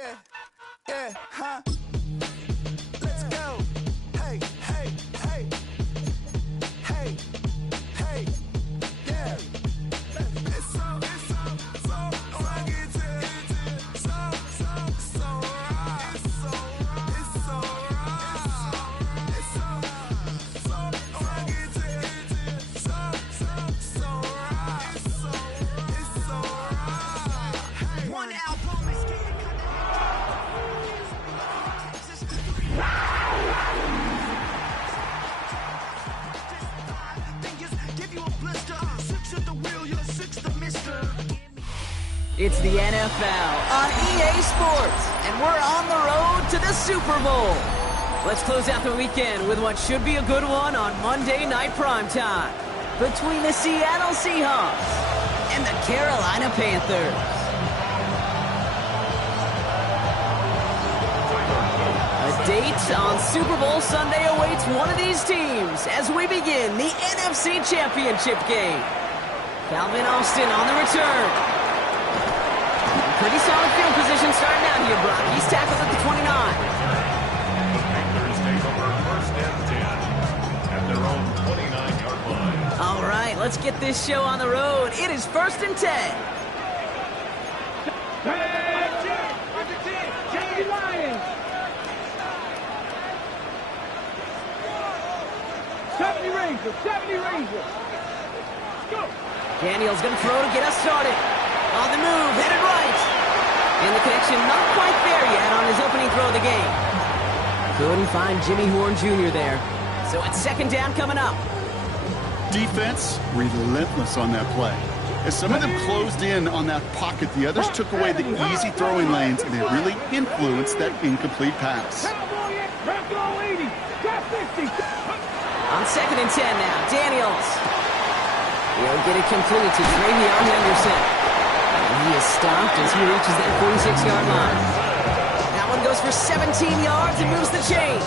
Yeah, yeah, huh? Let's go. Hey, hey, hey. Hey, hey, yeah. It's so rugged. So right. It's so rugged. It's so rugged. So right. It's so right. One album is It's the NFL on EA Sports, and we're on the road to the Super Bowl. Let's close out the weekend with what should be a good one on Monday Night Primetime between the Seattle Seahawks and the Carolina Panthers. A date on Super Bowl Sunday awaits one of these teams as we begin the NFC Championship game. Calvin Austin on the return. Pretty solid field position starting out here, Brock. He's tackled at the 29. Panthers take over first and 10 at their own 29-yard line. All right, let's get this show on the road. It is first and 10. Lions. 70 Rangers. Go. Daniel's going to throw to get us started. On the move, headed right. And the connection not quite there yet on his opening throw of the game. Couldn't find Jimmy Horn Jr. there. So it's second down coming up. Defense, relentless on that play. As some of them closed in on that pocket, the others took away the easy throwing lanes, and they really influenced that incomplete pass. On second and 10 now, Daniels. He'll get it complete to Travion Henderson. And he is stopped as he reaches that 46-yard line. That one goes for 17 yards and moves the chains.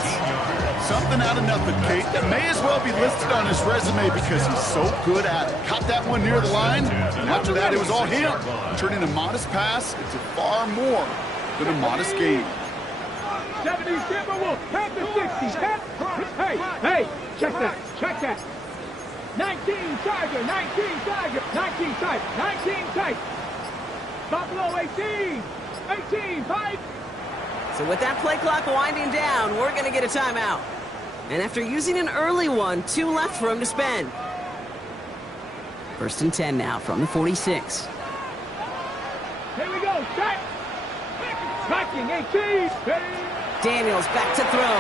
Something out of nothing, Kate. That may as well be listed on his resume because he's so good at it. Caught that one near the line, and after that, it was all him. Turning a modest pass into far more than a modest game. 70 Timberwolves, Panther 60. Hey, check that. 19 Tiger, 19 tight. Buffalo 18, 5. So with that play clock winding down, we're going to get a timeout. And after using an early one, 2 left for him to spend. First and 10 now from the 46. Here we go, set. Tracking 18. Daniels back to throw.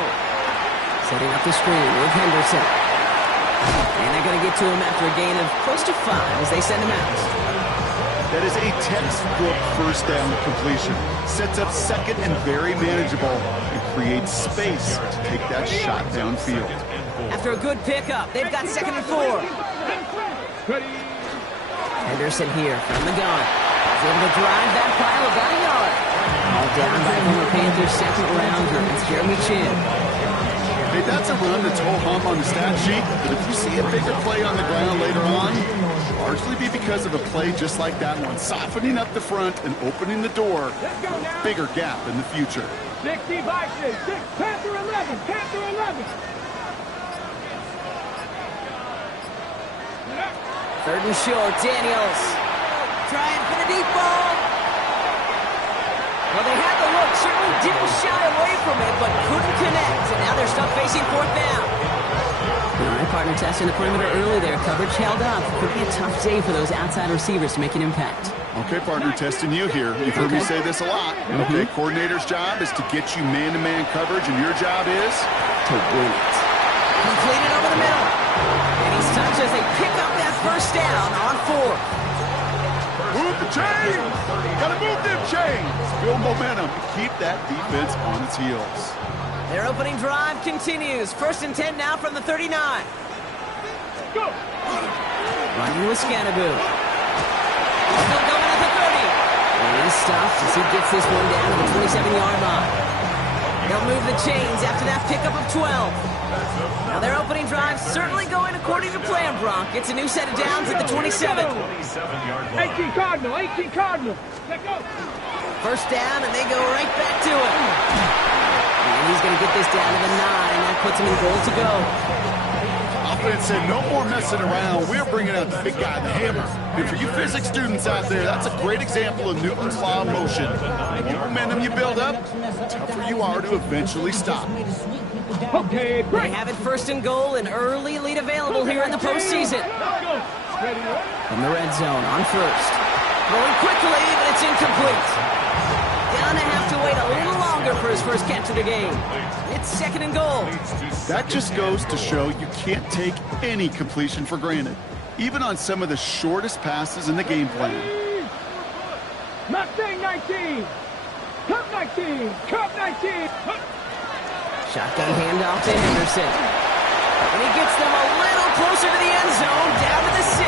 Setting up the screen with Henderson. And they're going to get to him after a gain of close to 5 as they send him out. That is a textbook first down completion. Sets up second and very manageable and creates space to take that shot downfield. After a good pickup, they've got second and 4. Henderson here from the gun. He's able to drive that pile about a yard. All down by former Panthers second rounder. It's Jeremy Chin. Hey, that's a run that's ho-hum on the stat sheet, but if you see a bigger play on the ground later on, largely be because of a play just like that one, softening up the front and opening the door for a bigger gap in the future. 60 Vikings, Panther 11. Third and short, Daniels. Trying for the deep ball. Well, they had the look, certainly didn't shy away from it, but couldn't connect. And now they're stuck facing fourth down. All right, partner testing the perimeter early there. Coverage held up. Could be a tough day for those outside receivers to make an impact. Okay, partner, testing you here. You've heard me say this a lot. Okay, coordinator's job is to get you man-to-man coverage, and your job is to win it. Completed over the middle. And he's touched as they pick up that first down on 4. Move the chain! Gotta move them chains! Build momentum and keep that defense on its heels. Their opening drive continues. First and 10 now from the 39. Go! Running with Scannaboo. Still going at the 30. And he stops as he gets this one down to the 27-yard line. They'll move the chains after that pickup of 12. Now their opening drive certainly going according to plan, Brock. It's a new set of downs at the 27. 18 Cardinal. Let go. First down, and they go right back to it. And he's going to get this down to the 9. That puts him in goal to go. Offense said, no more messing around. We're bringing out the big guy, the hammer. And for you physics students out there, that's a great example of Newton's law of motion. The more momentum you build up, the tougher you are to eventually stop. Okay, They break. have it first and goal, an early lead available here in the postseason. Let's go. Ready, ready. From the red zone on first. Throwing quickly, but it's incomplete. Gonna have to wait a little longer for his first catch of the game. It's second and goal. That just goes to show you can't take any completion for granted, even on some of the shortest passes in the game plan. Mustang 19. Cup 19. Cup 19. Shotgun handoff to Henderson. And he gets them a little closer to the end zone, down to the 6.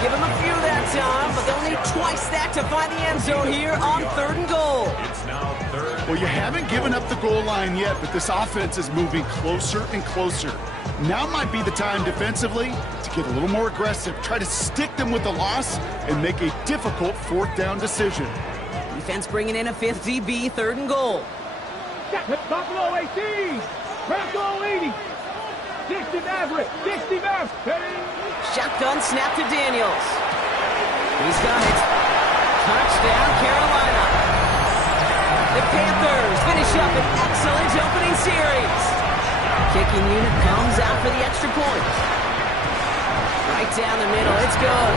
Give him a few that time, but they'll need twice that to find the end zone here on third and goal. It's now third. Well, you haven't given up the goal line yet, but this offense is moving closer and closer. Now might be the time defensively to get a little more aggressive, try to stick them with the loss, and make a difficult fourth down decision. Defense bringing in a fifth DB, third and goal. Buffalo 18. Buffalo 80. 60 Maverick. 60 Maverick. Shotgun snap to Daniels. He's got it. Touchdown, Carolina. The Panthers finish up an excellent opening series. Kicking unit comes out for the extra point. Right down the middle, it's good.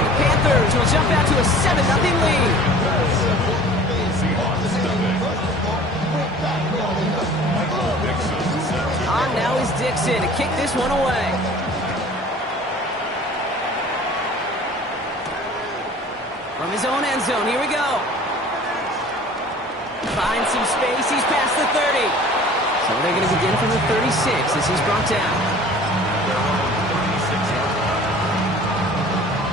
And the Panthers will jump out to a 7-0 lead. On now is Dixon to kick this one away. From his own end zone, here we go. Finds some space, he's past the 30. So they're going to begin from the 36 as he's brought down.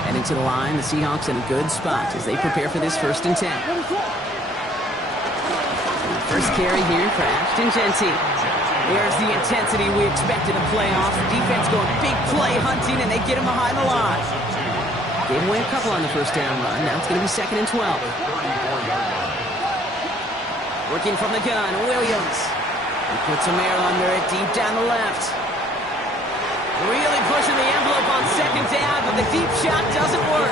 Heading to the line, the Seahawks in a good spot as they prepare for this 1st and 10. First carry here for Ashton Genty. There's the intensity we expect in a playoff. Defense going big play hunting, and they get him behind the line. Gave away a couple on the first down run. Now it's going to be 2nd and 12. Working from the gun, Williams. He puts a man under it deep down the left. Really pushing the envelope on 2nd down, but the deep shot doesn't work.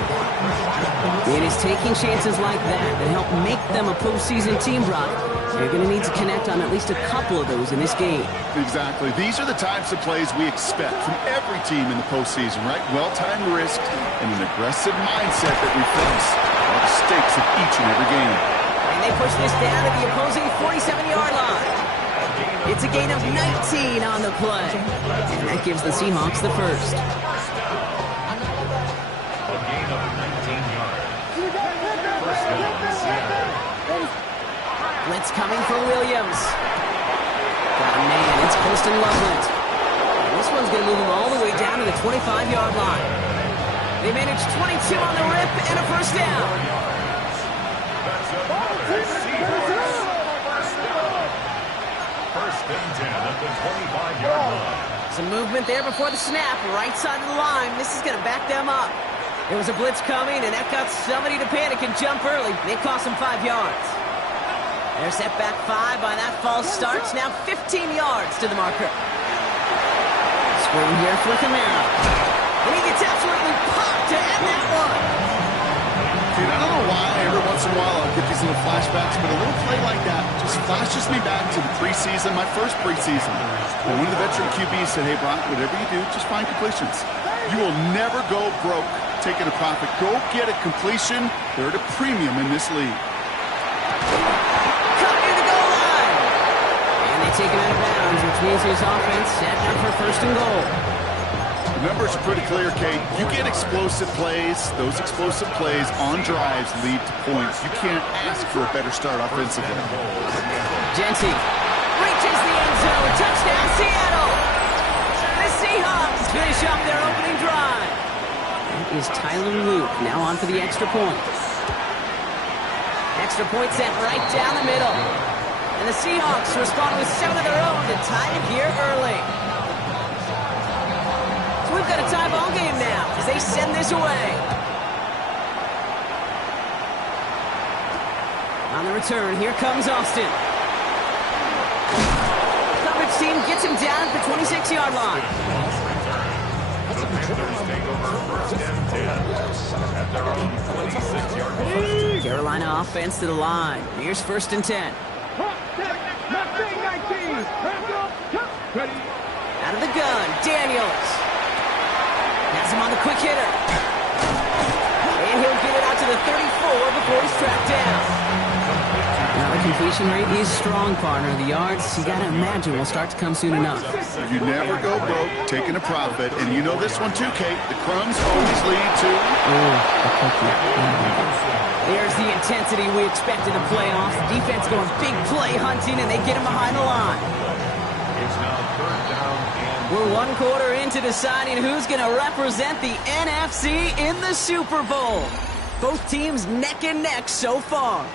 It is taking chances like that help make them a postseason team, Brock. They're going to need to connect on at least a couple of those in this game. Exactly. These are the types of plays we expect from every team in the postseason, right? Well-timed risk and an aggressive mindset that reflects all the stakes of each and every game. And they push this down at the opposing 47-yard line. It's a gain of 19 on the play. And that gives the Seahawks the first. A gain of 19 yards. First down, Seattle. Blitz coming for Williams. Got a man, it's Colston Loveland. And this one's going to move him all the way down to the 25-yard line. They manage 22 on the rip and a first down. First and 10 at the 25-yard line. Some movement there before the snap, right side of the line. This is going to back them up. There was a blitz coming, and that got somebody to panic and jump early. It cost them 5 yards. They're set back 5 by that false start. Now 15 yards to the marker. Screen here for Camaro. And he gets absolutely popped to end that one. Dude, I don't know why every once in a while I'll get these little flashbacks, but a little play like that just flashes me back to the preseason, my first preseason. And one of the veteran QBs said, hey, Brock, whatever you do, just find completions. You will never go broke taking a profit. Go get a completion. They're at a premium in this league. Cut near the goal line. And they take him out of bounds, which means his offense set up for 1st and goal. The numbers are pretty clear, Kate. You get explosive plays. Those explosive plays on drives lead to points. You can't ask for a better start offensively. Genty reaches the end zone. Touchdown, Seattle. The Seahawks finish up their opening drive. That is Tyler Luke now on for the extra point. Extra point sent right down the middle. And the Seahawks respond with 7 of their own to tie it here early. So we've got a tie ball game now as they send this away. On the return, here comes Austin. Coverage team gets him down at the 26-yard line. The Panthers take over first and 10 at their own 26-yard line. Carolina offense to the line. Here's first and 10. Out of the gun, Daniels. Has him on the quick hitter. And he'll get it out to the 34 before he's tracked down. Now the completion rate is strong, partner. The yards, you gotta imagine, will start to come soon enough. You never go broke taking a profit, and you know this one too, Kate. The crumbs always lead to... There's the intensity we expect in the playoffs. Defense going big play hunting, and they get him behind the line. It's now third down and... We're one quarter into deciding who's going to represent the NFC in the Super Bowl. Both teams neck and neck so far.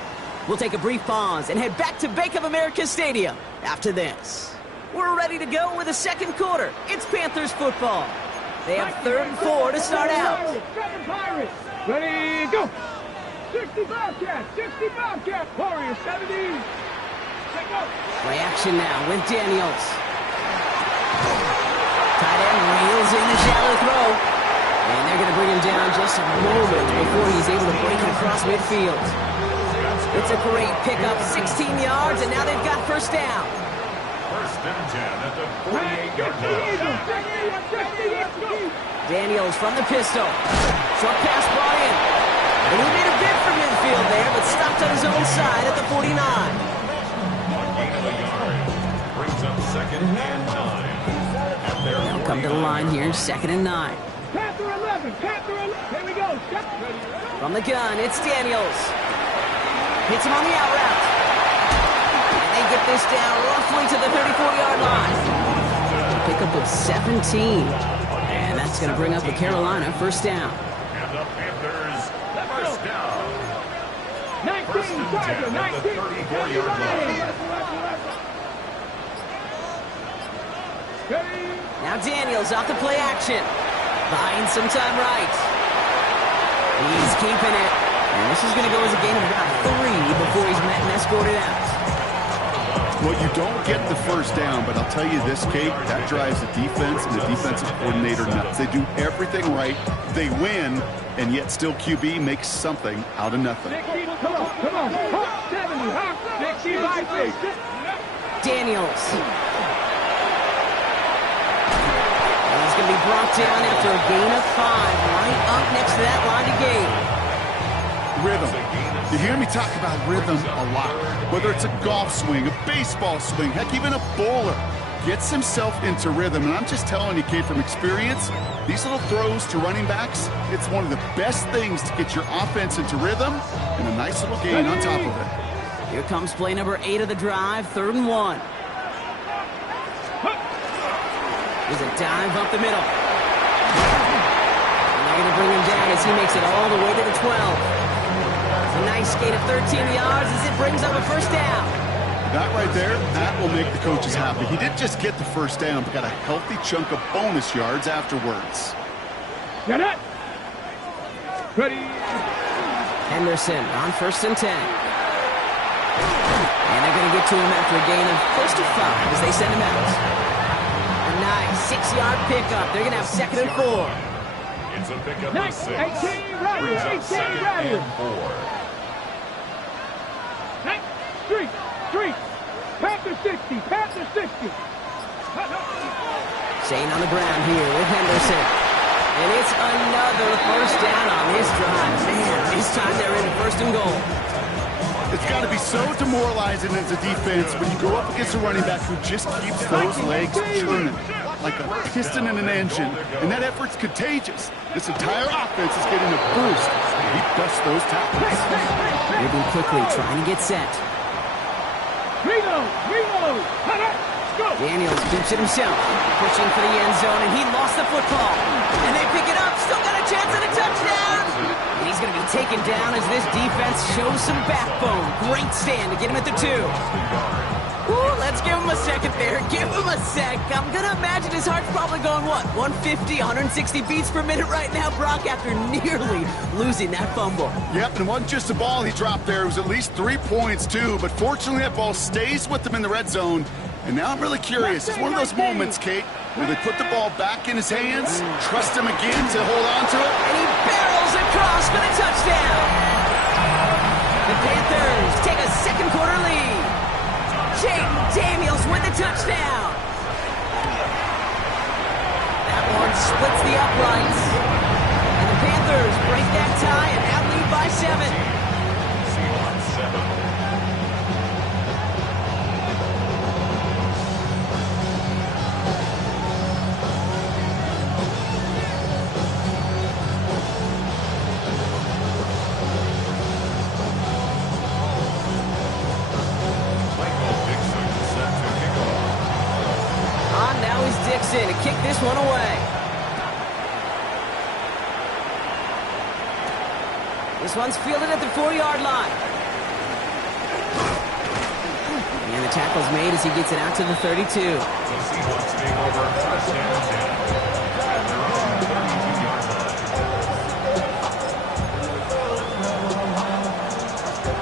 We'll take a brief pause and head back to Bank of America Stadium after this. We're ready to go with the second quarter. It's Panthers football. They have 3rd and 4 to start out. Ready, go! 60 Bobcats, 60 Bobcats, Warriors 70. Play action now with Daniels. Tight end reels in the shallow throw. And they're going to bring him down just a moment before he's able to break it across midfield. It's a great pickup, 16 yards, and now they've got first down. First and 10 at the 48-yard line. Daniels from the pistol. Short pass brought in. And he made a bid for midfield there, but stopped on his own side at the 49. Gain of a yard. Brings up second and 9. They'll come to the line here, 2nd and 9. Panther 11, Panther 11. Here we go. From the gun, it's Daniels. Hits him on the out route. And they get this down roughly to the 34-yard line. Pickup of 17. And that's going to bring up the Carolina first down. And the Panthers first down. 19, First and 10 at the 34-yard line. Now Daniels off the play action. Buying some time right. He's keeping it. And this is going to go as a gain of about 3 before he's met and escorted out. Well, you don't get the first down, but I'll tell you this, Kate, that drives the defense and the defensive coordinator nuts. They do everything right. They win, and yet still QB makes something out of nothing. Come on. Hawk 70, Hawk 60, Daniels. He's going to be brought down after a gain of 5, right up next to that line of gain. Rhythm. You hear me talk about rhythm a lot. Whether it's a golf swing, a baseball swing, heck, even a bowler gets himself into rhythm. And I'm just telling you, kid, from experience, these little throws to running backs, it's one of the best things to get your offense into rhythm and a nice little gain on top of it. Here comes play number 8 of the drive, 3rd and 1. There's a dive up the middle. And they're going to bring him down as he makes it all the way to the 12. A nice skate of 13 yards as it brings up a first down. That right there, that will make the coaches happy. He didn't just get the first down, but got a healthy chunk of bonus yards afterwards. Get it. Ready. Henderson on 1st and 10. And they're going to get to him after a gain of close to 5 as they send him out. A nice 6-yard pickup. They're going to have 2nd and 4. It's a pickup of 6. 18 right Brings here, up 2nd and 4. Street. Panther 60, Panther 60. Shane on the ground here with Henderson. And it's another first down on this drive. Man, this time they're in 1st and goal. It's got to be so demoralizing as a defense when you go up against a running back who just keeps those legs turning like a piston in an engine. And that effort's contagious. This entire offense is getting a boost. He busts those tackles. Moving quickly, trying to get set. Reload. Go. Daniels keeps it himself, pushing for the end zone, and he lost the football. And they pick it up, still got a chance at a touchdown. And he's going to be taken down as this defense shows some backbone. Great stand to get him at the 2. Ooh, let's give him a second there. Give him a sec. I'm going to imagine his heart's probably going, what, 150, 160 beats per minute right now, Brock, after nearly losing that fumble. Yep, and it wasn't just a ball he dropped there. It was at least 3 points, too. But fortunately, that ball stays with him in the red zone. And now I'm really curious. It's one of those moments, Kate, where they put the ball back in his hands, trust him again to hold on to it. And he barrels across for the touchdown. The Panthers take a second quarter lead. Jaden Daniels with the touchdown. That one splits the uprights. And the Panthers break that tie and now lead by 7. Seahawks 7. Dixon to kick this one away. This one's fielded at the 4-yard line. And the tackle's made as he gets it out to the 32. The Seahawks take over first and 10 at their own 32-yard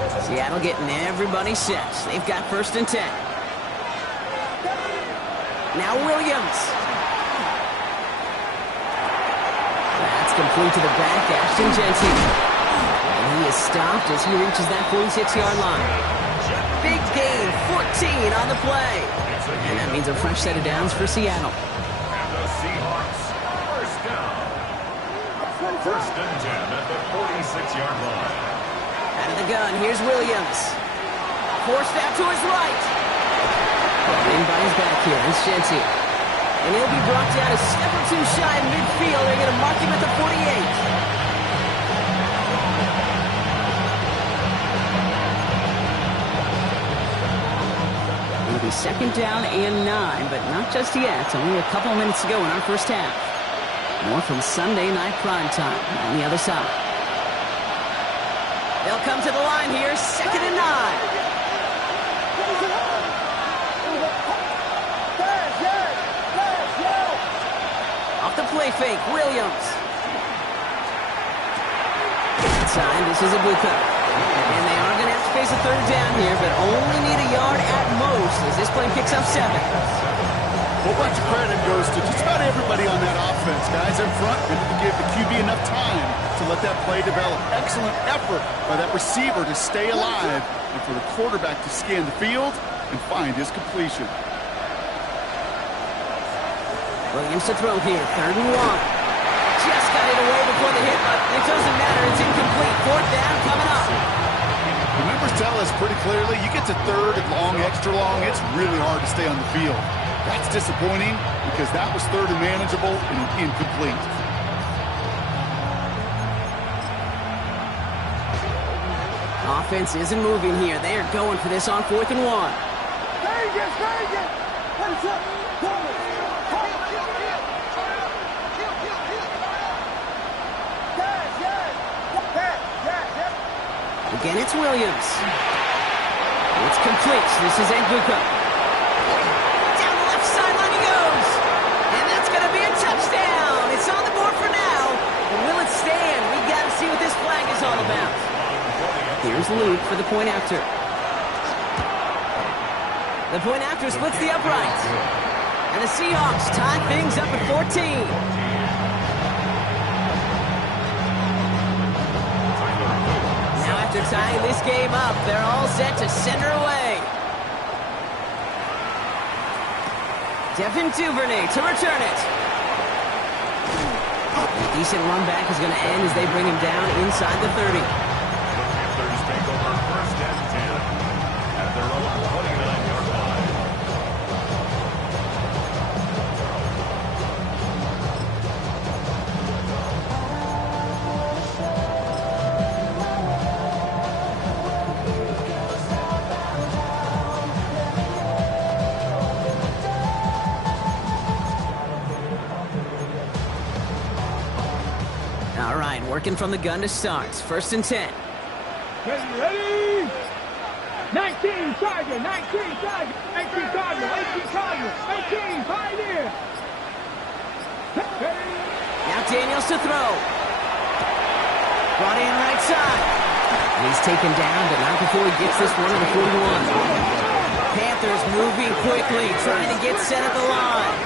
line. Seattle getting everybody set. They've got first and 10. Now Williams. That's complete to the back, Ashton Jensen. And he is stopped as he reaches that 46-yard line. Big gain, 14 on the play. And that means a fresh set of downs for Seattle. And the Seahawks, first down. First and 10 at the 46-yard line. Out of the gun, here's Williams. Forced out to his right. In by his back here, it's Jensen. And he'll be brought down a step or two shy of midfield. They're going to mark him at the 48. It'll be second down and 9, but not just yet. Only a couple of minutes to go in our first half. More from Sunday night primetime on the other side. They'll come to the line here, second and 9. Off the play fake, Williams. Inside, this is a blue cut. And they are going to have to face a third down here, but only need a yard at most as this play picks up 7. A whole bunch of credit goes to just about everybody on that offense. Guys in front, able to give the QB enough time to let that play develop. Excellent effort by that receiver to stay alive and for the quarterback to scan the field and find his completion. Williams to throw here, third and 1. Just got it away before the hit, but it doesn't matter. It's incomplete. Fourth down coming up. The numbers tell us pretty clearly, you get to third and long, extra long, it's really hard to stay on the field. That's disappointing because that was third and manageable and incomplete. Offense isn't moving here. They are going for this on fourth and 1. Vegas! What's up? Again, it's Williams. It's complete. This is Egbuka. Down the left sideline he goes. And that's going to be a touchdown. It's on the board for now. But will it stand? We got to see what this flag is all about. Here's Luke for the point after. The point after splits the uprights. And the Seahawks tie things up at 14. After tying this game up, they're all set to send her away. Devin Duvernay to return it. A decent run back is going to end as they bring him down inside the 30. The Panthers take over first and 10 at their own 29-yard line. All right, working from the gun to start. First and 10. Ready? 19, Charger, 19, Charger, 18, Cardinal, 18, Cardinal, 18, Pioneer. Now Daniels to throw. Brought in right side. And he's taken down, but not before he gets this one to the 41. Panthers moving quickly, trying to get set at the line.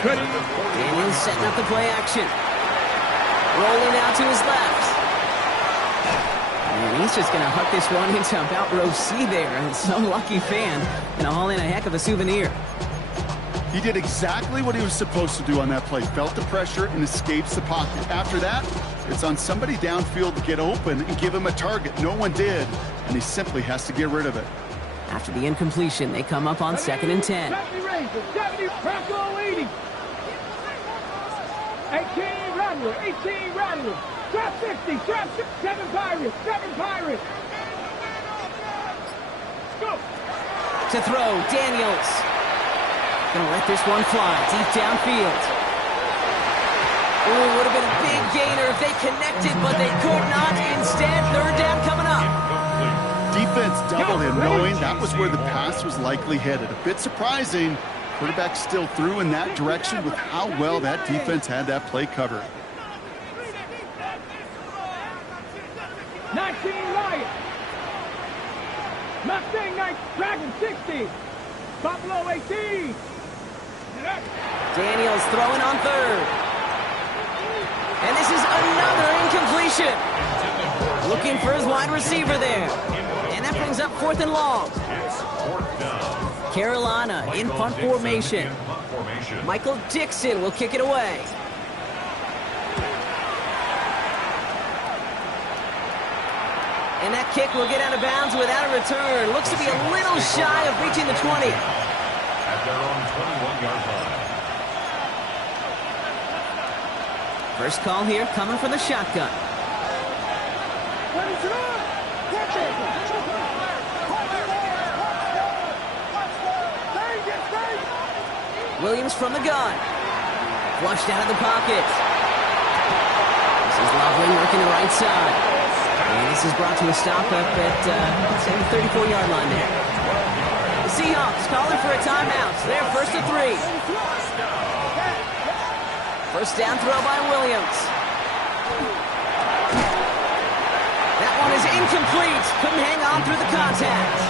Daniels setting up the play action. Rolling out to his left. And he's just going to huck this one into about row C there. And some lucky fan going to haul in a heck of a souvenir. He did exactly what he was supposed to do on that play. Felt the pressure and escapes the pocket. After that, it's on somebody downfield to get open and give him a target. No one did, and he simply has to get rid of it. After the incompletion, they come up on 2nd and 10. 70 Rangers, 70 Franco 80. 18 Rattler, 18 Rattler. Trap 60, trap 6, 7 Pirates, 7 Pirates. Go. To throw, Daniels. Gonna let this one fly deep downfield. Ooh, would have been a big gainer if they connected, but they could not. Instead, 3rd down coming up. Defense doubled him, knowing that was where the pass was likely headed. A bit surprising. Quarterback still threw in that direction with how well that defense had that play covered. 19 Lion. Mustang 9, Dragon 60. Buffalo 18. Daniels throwing on 3rd. And this is another incompletion. Looking for his wide receiver there. And that brings up 4th and long. Carolina in punt formation. Michael Dixon will kick it away. And that kick will get out of bounds without a return. Looks to be a little shy of reaching the 20. At their own 21-yard line. First call here coming from the shotgun. Williams from the gun. Flushed out of the pocket. This is Lovely working the right side. And this is brought to a stop up at, say, the 34-yard line there. The Seahawks calling for a timeout. They're 1st and 3. First down throw by Williams. That one is incomplete. Couldn't hang on through the contact.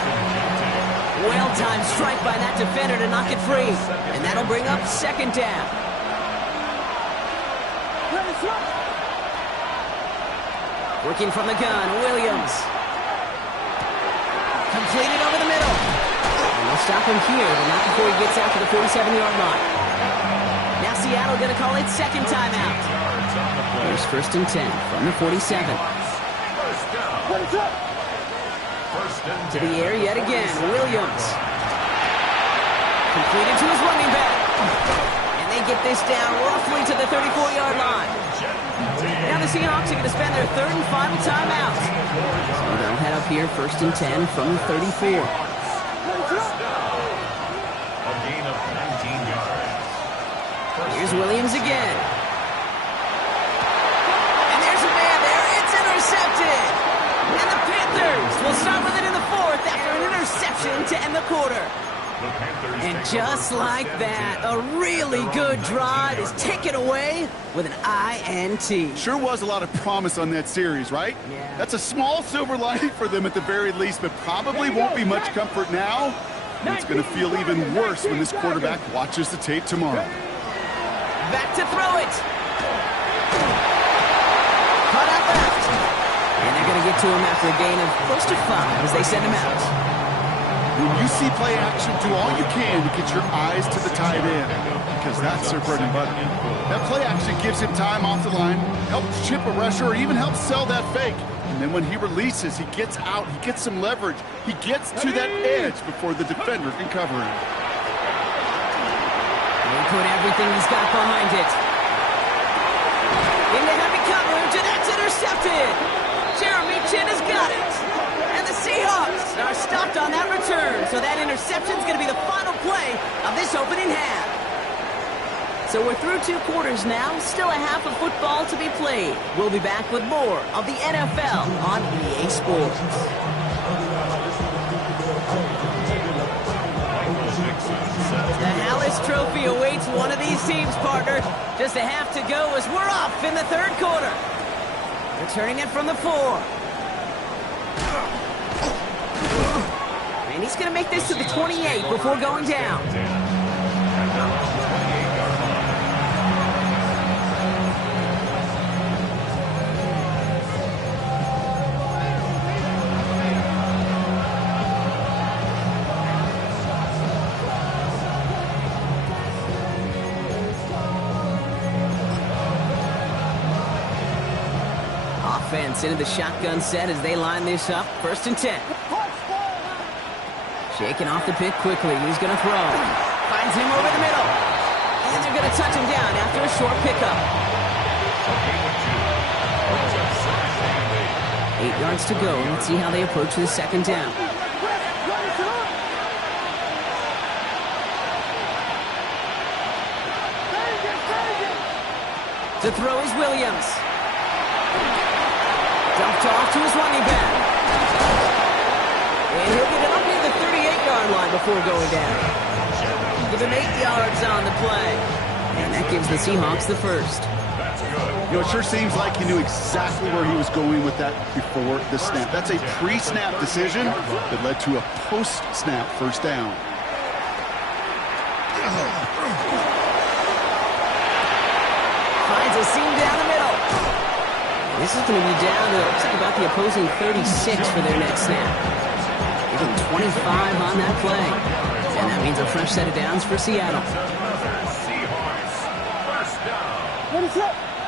Well-timed strike by that defender to knock it free. And that'll bring up 2nd down. Working from the gun, Williams. Completed over the middle. And they'll stop him here, but not before he gets out to the 47-yard line. Now Seattle going to call it 2nd timeout. Here's 1st and 10 from the 47. To the air yet again, Williams. Completed to his running back. And they get this down roughly to the 34-yard line. Now the Seahawks are going to spend their 3rd and final timeout. So they'll head up here 1st and 10 from the 34. A gain of 19 yards. Here's Williams again. And there's a man there. It's intercepted. And the Panthers will start with it in the 4th after an interception to end the quarter. And just like that, a really good drive is taken away with an INT. Sure was a lot of promise on that series, right? Yeah. That's a small silver lining for them at the very least, but probably won't be much comfort now. And it's going to feel even worse when this quarterback watches the tape tomorrow. Back to throw it. Cut out left. And they're going to get to him after a gain of close to 5 as they send him out. When you see play action, do all you can to get your eyes to the tight end, because that's their bread and butter. That play action gives him time off the line, helps chip a rusher, or even helps sell that fake. And then when he releases, he gets out, he gets some leverage, he gets to that edge before the defender can cover him. He put everything he's got behind it. Into heavy coverage, and that's intercepted. Jeremy Chin has got it. And the Seahawks are stopped on that return, so that interception's going to be the final play of this opening half. So we're through 2 quarters now, still a half of football to be played. We'll be back with more of the NFL on EA Sports. trophy awaits one of these teams, partner. Just a half to go as we're off in the third quarter. Returning it from the 4. And he's going to make this to the 28 before going down. Offense into the shotgun set as they line this up. 1st and 10. Shaking off the pick quickly. He's going to throw. Finds him over the middle. And they're going to touch him down after a short pickup. 8 yards to go. Let's see how they approach the 2nd down. To throw is Williams. Dumped off to his running back. And he'll get it up near the 38-yard line before going down. Give him 8 yards on the play. And that gives the Seahawks the 1st. You know, it sure seems like he knew exactly where he was going with that before the snap. That's a pre-snap decision that led to a post-snap 1st down. Finds a seam down the middle. This is going to be down to, looks like about the opposing 36 for their next snap. Give them 25 on that play. And that means a fresh set of downs for Seattle.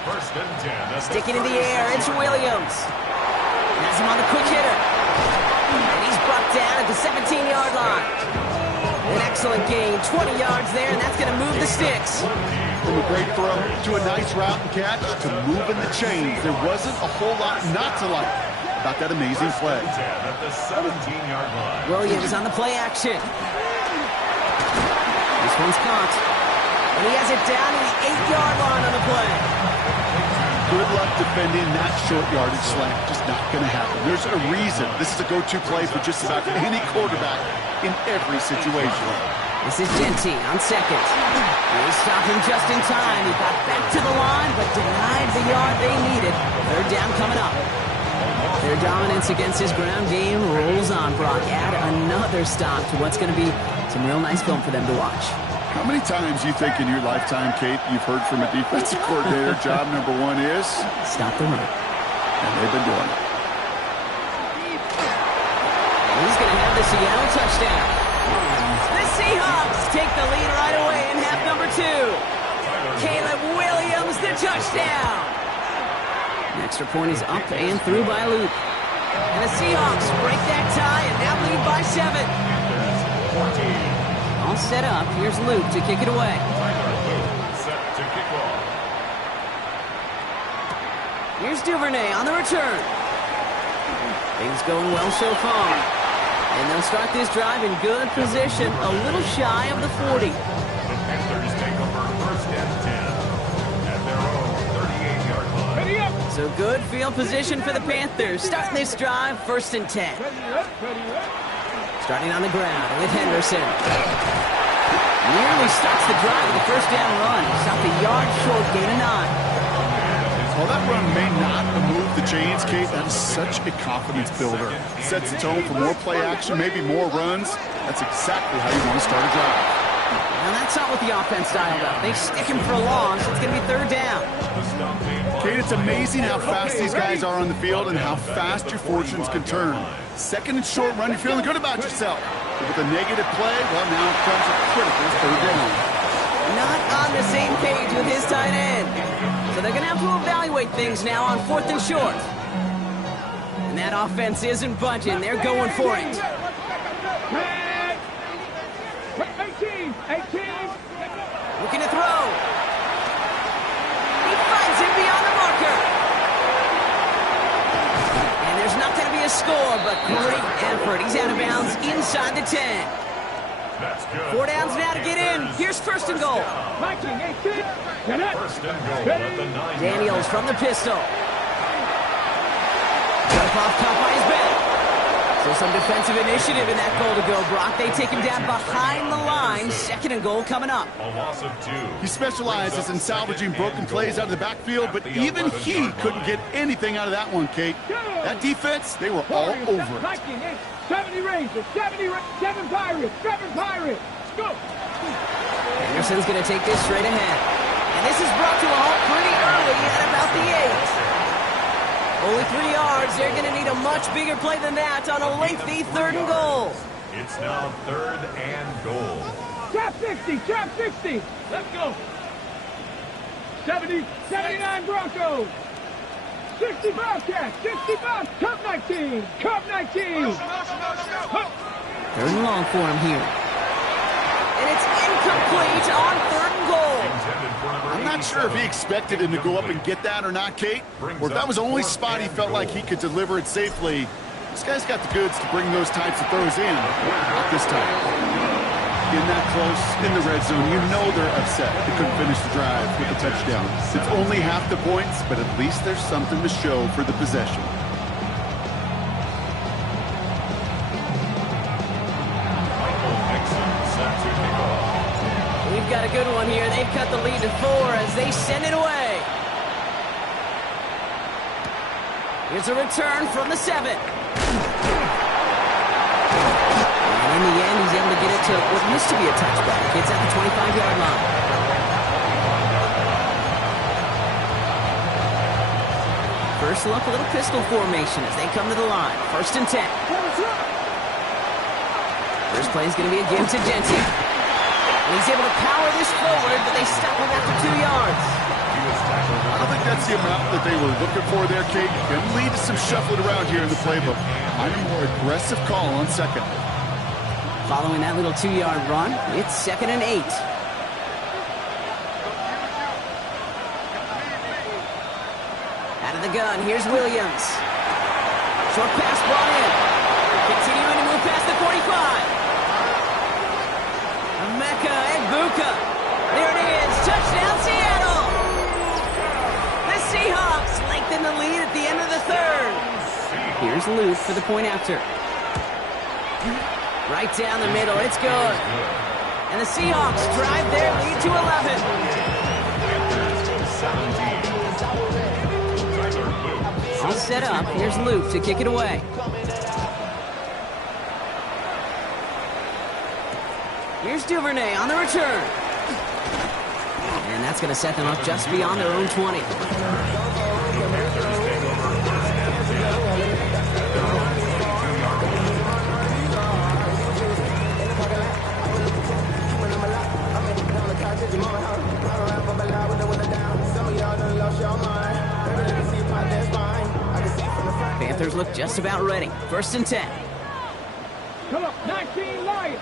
First and 10. Sticking in the air, it's Williams. Has him on the quick hitter. And he's brought down at the 17-yard line. An excellent gain, 20 yards there, and that's going to move the sticks. From a great throw to a nice route and catch to moving the chains. There wasn't a whole lot not to like about that amazing play. At the 17-yard line. Williams on the play action. This one's caught. And he has it down to the 8-yard line on the play. Good luck defending that short yardage slant. Just not going to happen. There's a reason. This is a go-to play for just about any quarterback in every situation. This is Genty on 2nd. They stopped him just in time. He got back to the line, but denied the yard they needed. 3rd down coming up. Their dominance against his ground game rolls on, Brock. Add another stop to what's going to be some real nice film for them to watch. How many times you think in your lifetime, Kate, you've heard from a defensive coordinator, job number 1 is? Stop the run. And they've been doing it. He's going to have the Seattle touchdown. The Seahawks take the lead right away in half number 2. Caleb Williams, the touchdown. An extra point is up and through by Luke. And the Seahawks break that tie and now lead by 7. All set up. Here's Luke to kick it away. Set to kick off. Here's Duvernay on the return. Things going well so far. And they'll start this drive in good position, a little shy of the 40. The Panthers take over 1st and 10 at their own 38-yard line. Ready up. So good field position for the Panthers. Starting this drive, 1st and 10. Starting on the ground with Henderson. Nearly stops the drive with the 1st down run. Stopped a yard short, gain of 9. While that run may not move the chains, Kate, that is such a confidence builder. Sets the tone for more play action, maybe more runs. That's exactly how you want to start a drive. Now that's not what the offense dialed up. They stick him for a loss. It's going to be 3rd down. Kate, it's amazing how fast these guys are on the field and how fast your fortunes can turn. 2nd and short run, you're feeling good about yourself. But with a negative play, well, now it comes a critical 3rd down. Not on the same page with his tight end. So they're going to have to evaluate things now on 4th and short. And that offense isn't budging. They're going for it. 18. Looking to throw. He finds him beyond the marker. And there's not going to be a score, but great effort. He's out of bounds inside the 10. That's good. 4 downs now to get in. Here's 1st and goal. 19, 18. Get it. 1st and goal at the 9. Daniels from the pistol. Jump off caught by his back. So some defensive initiative in that goal to go, Brock. They take him down behind the line. Second and goal coming up. A loss of 2. He specializes in salvaging broken plays out of the backfield, but even he couldn't get anything out of that one, Kate. That defense, they were all over it. 70 Rangers, 7 Pirates, 7 Pirates. Go! Anderson's going to take this straight ahead. And this is brought to a halt pretty early at about the 8. Only 3 yards. They're going to need a much bigger play than that on a lengthy 3rd and goal. It's now 3rd and goal. Trap 60, trap 60. Let's go. 70, 79 Broncos. 60 Bobcats, 65, Cup 19, Cup 19. 3rd and long for him here. And it's incomplete on 3rd and goal. I'm not sure if he expected him to go up and get that or not, Kate, or if that was the only spot he felt like he could deliver it safely. This guy's got the goods to bring those types of throws in. Not this time. In that close, in the red zone, you know they're upset. They couldn't finish the drive with a touchdown. It's only half the points, but at least there's something to show for the possession. We've got a good one here. They've cut the lead to 4 as they send it away. Here's a return from the 7. And in the end, he's able to get it to what used to be a touchback. It's at the 25-yard line. First look, a little pistol formation as they come to the line. 1st and 10. First play is going to be a give to Jensen. And he's able to power this forward, but they stop him after 2 yards. I don't think that's the amount that they were looking for there, Kate. Can lead to some shuffling around here in the playbook. I'm a more aggressive call on 2nd. Following that little 2-yard run, it's 2nd and 8. Out of the gun, here's Williams. Short pass brought in. Continuing to move past the 45. Mecca and Buka. There it is. Touchdown, Seattle. The Seahawks lengthen the lead at the end of the 3rd. Here's Luke for the point after. Right down the middle. It's good. And the Seahawks drive their lead to 11. All set up. Here's Luke to kick it away. Here's Duvernay on the return. And that's going to set them up just beyond their own 20. Panthers look just about ready. 1st and 10. Come up, 19 Lions.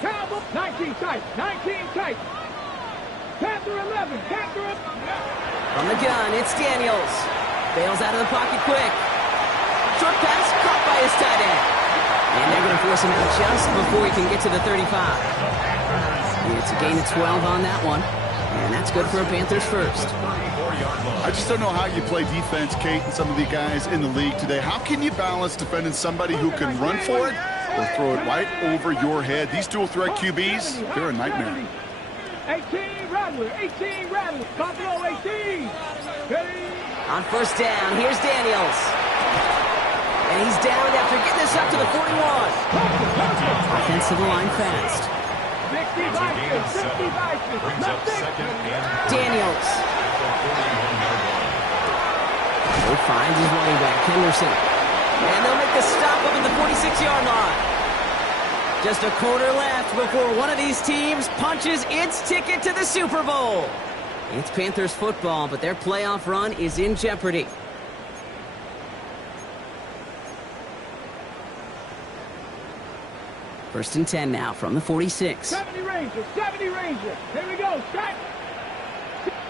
Cowboy, 19 tight, 19 tight. Panther 11, Panther 11. From the gun, it's Daniels. Bails out of the pocket quick. Short pass caught by his tight end. And they're going to force him out just before he can get to the 35. It's a gain of 12 on that one. And that's good for a Panthers first. I just don't know how you play defense, Kate, and some of the guys in the league today. How can you balance defending somebody who can run for it or throw it right over your head? These dual-threat QBs, they're a nightmare. 18 Rattler, 18 Rattler. Buffalo 18. Ready? On 1st down, here's Daniels. And he's down after getting this up to the 41. Offensive line fast. 60 Vikings, 60 Vikings. Daniels. He finds his running back, Henderson. And they'll make the stop up at the 46-yard line. Just a quarter left before one of these teams punches its ticket to the Super Bowl. It's Panthers football, but their playoff run is in jeopardy. First and 10 now from the 46. 70 Rangers, 70 Rangers. Here we go. Set.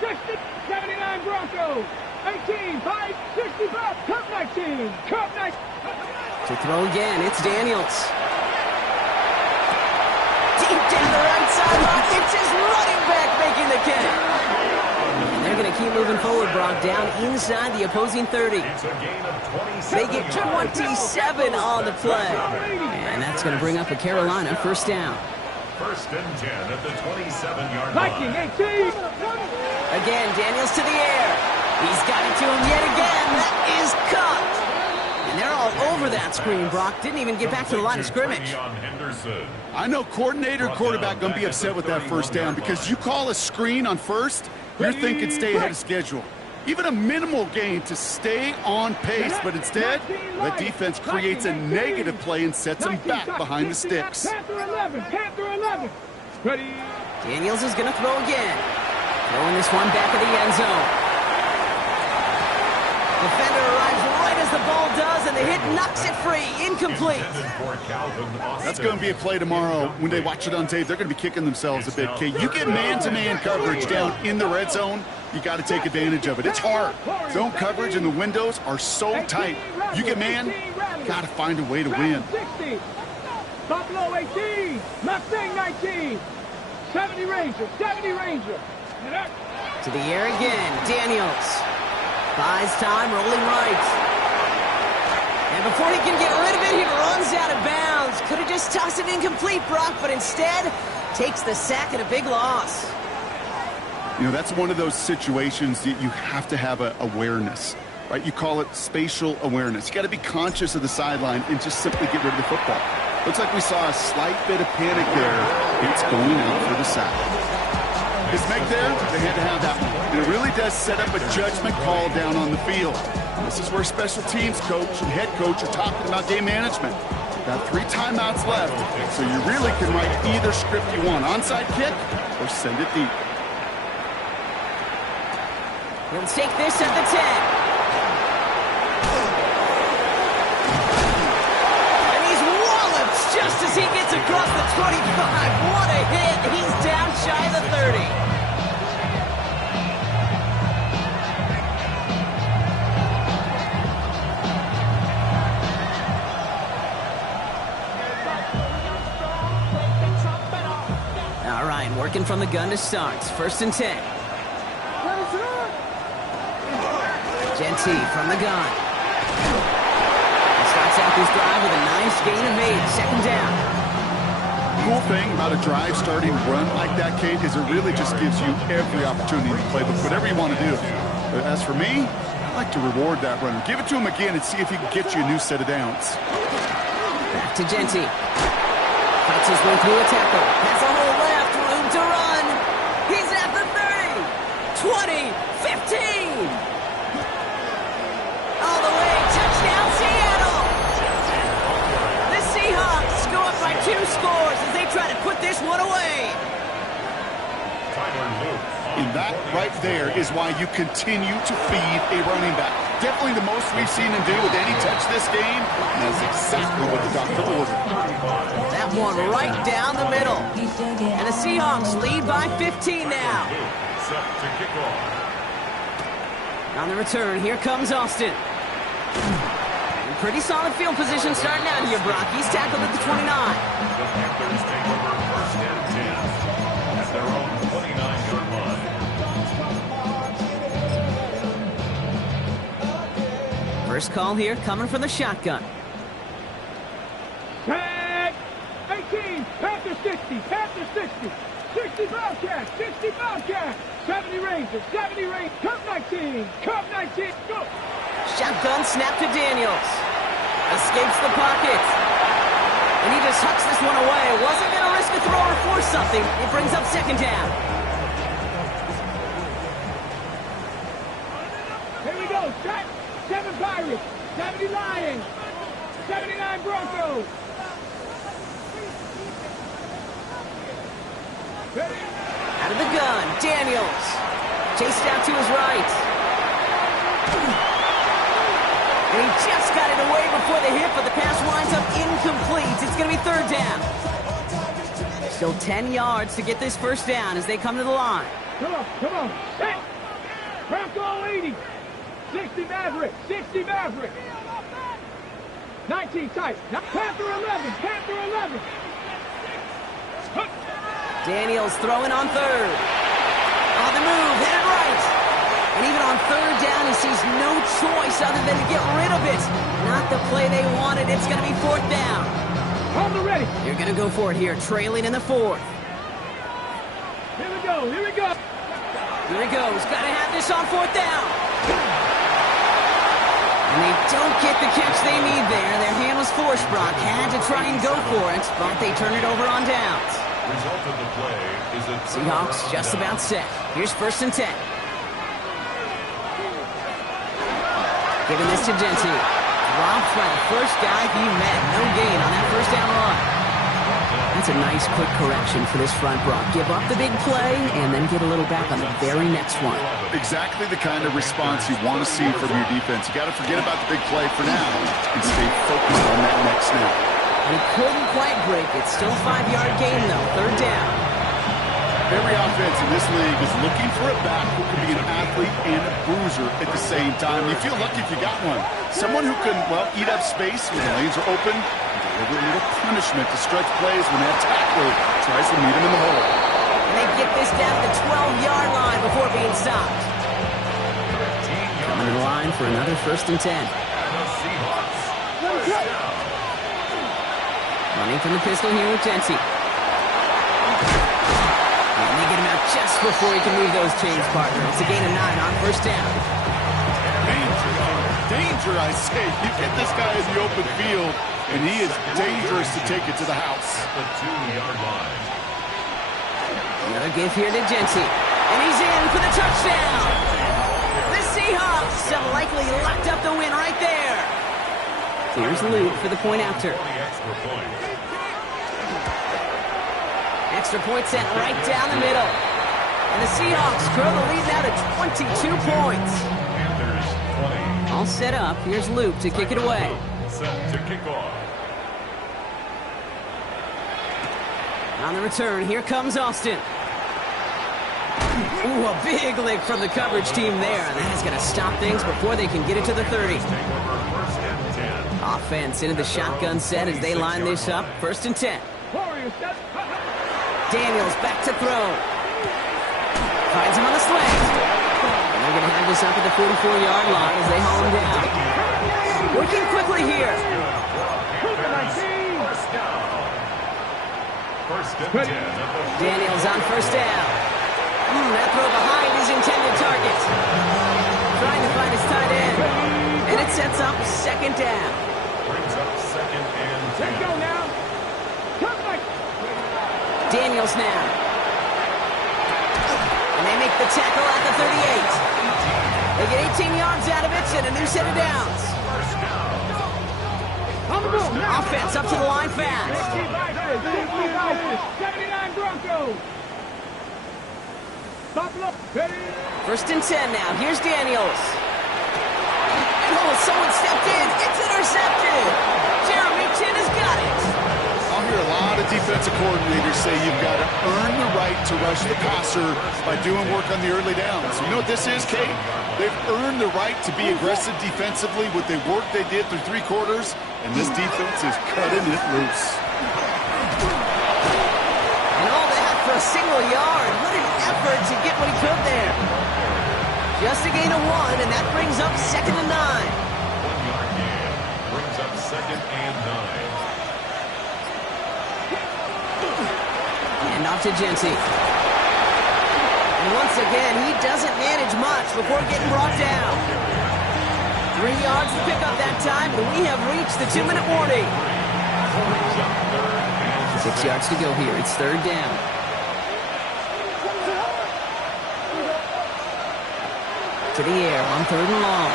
60, 79 Broncos. 18, 5, 65, Cup 19, Cup 19. To throw again, it's Daniels. Deep down the right sideline, it's his running back making the catch. And they're going to keep moving forward, Brock, down inside the opposing 30. It's a gain of 27. They get 27 on the play. And that's going to bring up a Carolina first down. First and 10 at the 27-yard Viking line. 18. Again, Daniels to the air. He's got it to him yet again. That is caught. And they're all over that screen, Brock. Didn't even get back to the line of scrimmage. I know coordinator and quarterback going to be upset with that first down because you call a screen on first, you're thinking stay ahead of schedule. Even a minimal gain to stay on pace, but instead, the defense creates a negative play and sets them back behind the sticks. Panther 11. Panther 11. Ready. Daniels is going to throw again. Throwing this one back of the end zone. Defender arrives right as the ball does, and the hit knocks it free. Incomplete. That's going to be a play tomorrow. When they watch it on tape, they're going to be kicking themselves a bit. Okay, you get man-to-man coverage down in the red zone, you got to take advantage of it. It's hard. Zone coverage and the windows are so tight. You get man, got to find a way to win. 60. Buffalo 18. Mustang 19. 70 Ranger. 70 Ranger. To the air again. Daniels. Buys time, rolling right. And before he can get rid of it, he runs out of bounds. Could have just tossed it incomplete, Brock, but instead takes the sack and a big loss. You know, that's one of those situations that you have to have awareness, right? You call it spatial awareness. You got to be conscious of the sideline and just simply get rid of the football. Looks like we saw a slight bit of panic there. It's going out for the sack. This make there, they had to have that one. And it really does set up a judgment call down on the field. This is where special teams coach and head coach are talking about game management. Got 3 timeouts left, so you really can write either script you want. Onside kick or send it deep. He'll take this at the 10. And he's walloped just as he gets across the 25. What a hit. He's down shy of the 30. All right, working from the gun to start. First and 10. Genty from the gun. He starts out this drive with a nice gain of 8. Second down. Cool thing about a drive starting run like that, Kate, is it really just gives you every opportunity to play with whatever you want to do. But as for me, I like to reward that runner. Give it to him again and see if he can get you a new set of downs. Back to Genty. Fights his way through a tackle. Has a hole left. Room to run. He's at the 30. 20. 15. All the way, touchdown Seattle! The Seahawks go up by 2 scores as they try to put this one away. And that right there is why you continue to feed a running back. Definitely the most we've seen him do with any touch this game. And that's exactly what the doctor ordered. That one right down the middle. And the Seahawks lead by 15 now. Set to kick off. On the return, here comes Austin. Pretty solid field position starting out here, Brock. He's tackled at the 29. The Panthers take over first and 10 at their own 29-yard line. First call here coming from the shotgun. Tag. 18. Panther 60. Panther 60. 60 Bobcats. 60 Bobcats. 70 Rangers. 70 Rangers. Cup 19. Cup 19. Go. Shotgun snap to Daniels. Escapes the pocket. And he just hucks this one away. Wasn't going to risk a throw or force something. It brings up second down. Here we go. Set. 7 Pirates. 70 Lions. 79 Broncos. Out of the gun, Daniels. Chased out to his right. And he just got it away before the hit, but the pass winds up incomplete. It's going to be third down. Still 10 yards to get this first down as they come to the line. Come on, come on. Set. Bronco 80. 60 Maverick. 60 Maverick. 19 tight. Panther 11. Panther 11. Daniels throwing on third. On the move, headed right. And get rid of it. Not the play they wanted. It's going to be fourth down. Hold it ready. They're going to go for it here, trailing in the fourth. Here we go. Here we go. Here he goes. Got to have this on fourth down. And they don't get the catch they need there. Their hand was forced, Brock. Had to try and go for it, but they turn it over on downs. Result of the play is a Seahawks just about set. Here's 1st and 10. Giving this to Genty. Dropped by the first guy he met. No gain on that first down run. That's a nice quick correction for this front, Brock. Give up the big play and then get a little back on the very next one. Exactly the kind of response you want to see from your defense. You got to forget about the big play for now and stay focused on that next snap. He couldn't quite break it. Still a 5-yard gain, though. Third down. Every offense in this league is looking for a back who can be an athlete and a bruiser at the same time. You feel lucky if you got one. Someone who can, well, eat up space when lanes are open and deliver a little punishment to stretch plays when that tackler tries to meet him in the hole. And they get this down to the 12-yard line before being stopped. Coming to the line for another 1st and 10. Running from the pistol here with Genty. And they get him out just before he can move those chains, partner. It's a gain of 9 on 1st down. Danger, I say. You get this guy in the open field, and he is dangerous to take it to the house. the 2-yard line. Another give here to Genty. And he's in for the touchdown. The Seahawks have likely locked up the win right there. Here's Luke for the point after. Extra point. Extra point sent right down the middle. And the Seahawks grow the lead now to 22 points. Panthers 20. All set up. Here's Luke to kick it away. Set to kick off. On the return, here comes Austin. Ooh, a big lick from the coverage team there. And that is going to stop things before they can get it to the 30. Take over 1st and 10. Offense into the shotgun set as they line this up. 1st and 10. Daniels back to throw. Finds him on the slant. And they're going to have this up at the 44-yard line as they haul him down. Working quickly here. First down. 1st and 10 at the Daniels on 1st down. That throw behind his intended target. Trying to find his tight end. And it sets up 2nd down. brings up 2nd and 10. Let's go now. Come back. Daniels now. And they make the tackle at the 38. They get 18 yards out of it and a new set of downs. On the move now. Offense up to the line fast. 79 Broncos. Stop it up. Ready. 1st and 10 now. Here's Daniels. Oh, someone stepped in. It's intercepted. Jeremy Chin has got it. I'll hear a lot of defensive coordinators say you've got to earn the right to rush the passer by doing work on the early downs. You know what this is, Kate? They've earned the right to be aggressive defensively with the work they did through 3 quarters, and this defense is cutting it loose. And all that for a single yard. What an effort to get what he could there. Just a gain of 1, and that brings up 2nd and 9. 1-yard gain brings up 2nd and 9. And off to Genty. And once again, he doesn't manage much before getting brought down. 3 yards to pick up that time, and we have reached the 2-minute warning. 6 yards to go here. It's 3rd down. To the air on 3rd and long.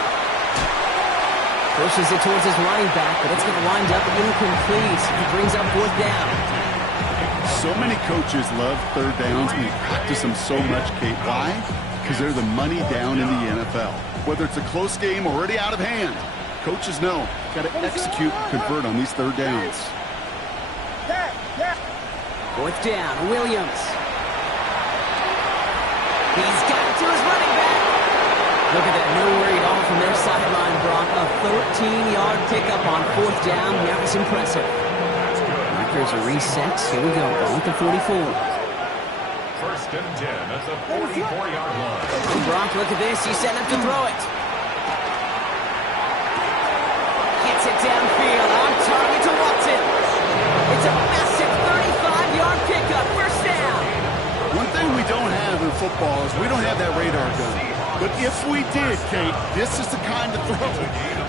Pushes it towards his running back, but it's going to wind up incomplete. He brings up 4th down. So many coaches love 3rd downs and they practice them so much, Kate. Why? Because they're the money down in the NFL. Whether it's a close game or already out of hand, coaches know got to execute and convert on these 3rd downs. 4th down, Williams. He's got it to his running back. Look at that, no worry at all from their sideline, Brock. A 13-yard pickup on 4th down. That was impressive. Markers are reset. Here we go, ball at the 44. 1st and 10 at the 44-yard line. And Brock, look at this. He's setting up to throw it. Gets it downfield, on target to Watson. It's a massive 35-yard pickup, first down. One thing we don't have in football is we don't have that radar gun. But if we did, Kate, this is the kind of throw,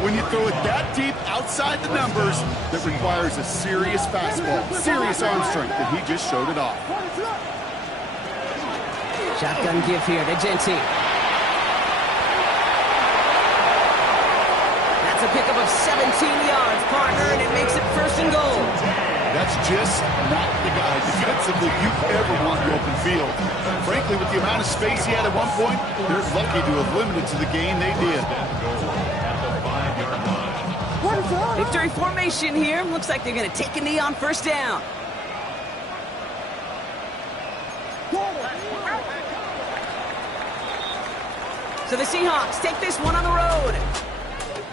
when you throw it that deep outside the numbers, that requires a serious fastball, serious arm strength, and he just showed it off. Shotgun give here to Genty. That's a pickup of 17 yards, partner, and it makes it first and goal. That's just not the guy defensively you ever want in the open field. Frankly, with the amount of space he had at one point, they're lucky to have limited to the gain they did. Victory formation here. Looks like they're going to take a knee on first down. So the Seahawks take this one on the road.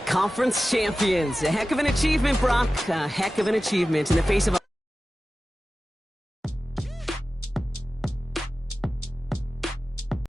Conference champions. A heck of an achievement, Brock. A heck of an achievement in the face of a